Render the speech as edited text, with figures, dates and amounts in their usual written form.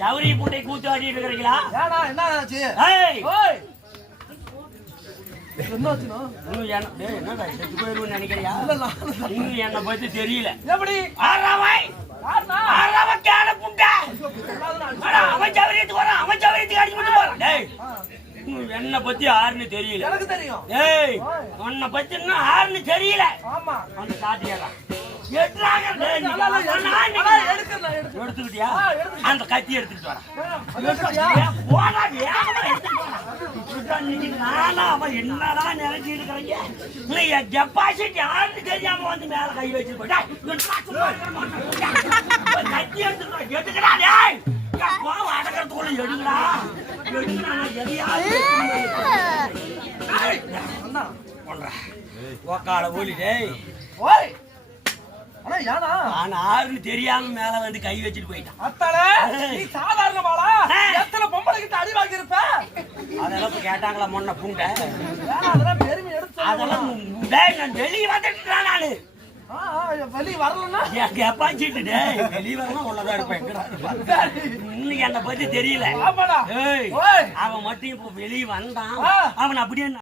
சௌரி பூட்டை கூத்து ஆடிட்டு இருக்கிறீங்களா? என்ன ஆச்சு? நினைக்கிறியா? என்ன பத்தி தெரியல. எப்படி என்ன பத்தி யாருன்னு தெரியல. எனக்கு தெரியும். ஏய் உன்னை பத்தி யாருன்னு தெரியல. ஆமா அந்த காட்டியா எடுத்துக்கிட்டியா? அந்த கத்தி எடுத்துட்டு வரேன். என்னடா நினைச்சு இருக்கிறீங்க? டெபாசிட் யாருன்னு தெரியாம வந்து மேல கை வச்சு போயிட்டா கத்தி எடுத்துக்கிறா அடக்கிறதுக்குள்ள எடுங்களா உக்கால ஓலிடே ஆறுன்னு தெரியாம மேல வந்து கை வச்சுட்டு போயிட்டான். சாதாரணமாளா எத்தனை பொம்பளை கிட்ட அடி வாங்கி இருப்ப? அதெல்லாம் கேட்டாங்களா முன்ன பூண்ட? அதெல்லாம் பெருமை எடுத்து அதெல்லாம் நான் வெளியே வந்துட்டு நானு வெளியே வரலன்னா எப்பாச்சிட்டு வெளியே வரலாம் உள்ளதான் இருப்பேன். இன்னைக்கு என்னை பத்தி தெரியல. அவன் மட்டும் இப்ப வெளியே வந்தான். அவன் அப்படியே